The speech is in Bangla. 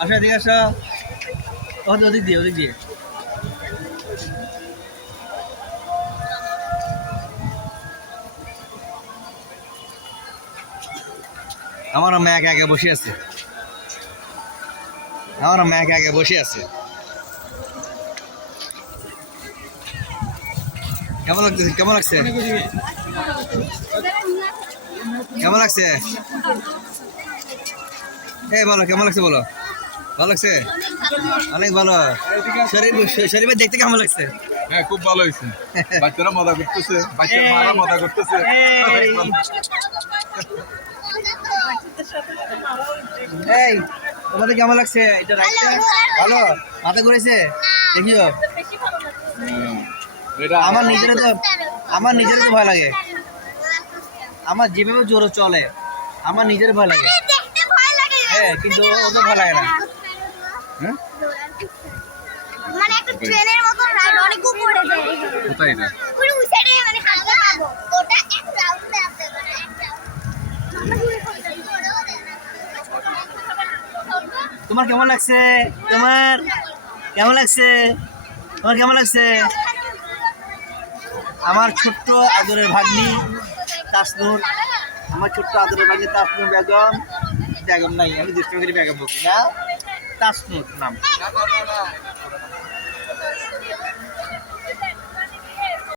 আসো এদিকে আসো। ওদিক দিয়ে ওদিক দিয়ে। আমার আম্মা একা একা বসে আছে। আমার আম্মা একা একা বসে আছে। কেমন লাগতেছে? কেমন লাগছে? কেমন লাগছে? এই বলো কেমন লাগছে বলো। ভালো লাগছে? অনেক ভালো। শরীফের দেখতে কেমন লাগছে? হ্যাঁ খুব ভালো হয়েছে। বাচ্চারা মজা করতেছে, বাচ্চারা মারা মজা করতেছে। এই তোমাদের কেমন লাগছে? এটা রাইটটা ভালো, মাথা ঘুরেছে দেখিও। আমার নিজেরও তো ভয় লাগে। আমার যেভাবে জোরে চলে আমার নিজের ভয় লাগে। হ্যাঁ কিন্তু ও তো ভয় লাগে না। হ্যাঁ মানে একটা ট্রেনের মতো রাইড অনেক উপরে যায়। কোথায় এটা? পুরো ওই সাইডে মানে হালকা পাবো। ওটা এক রাউন্ডে আছে মানে এক রাউন্ড। তোমার কেমন লাগছে? তোমার কেমন লাগছে? তোমার কেমন লাগছে? আমার ছোট্ট আদরের ভাগ্নি তাসনুর, আমার ছোট্ট আদরের ভাগ্নি তাসনুর বেগম। বেগম নাই, আমি দুষ্টুমির বেগম বলছি না, তাসনুর নাম।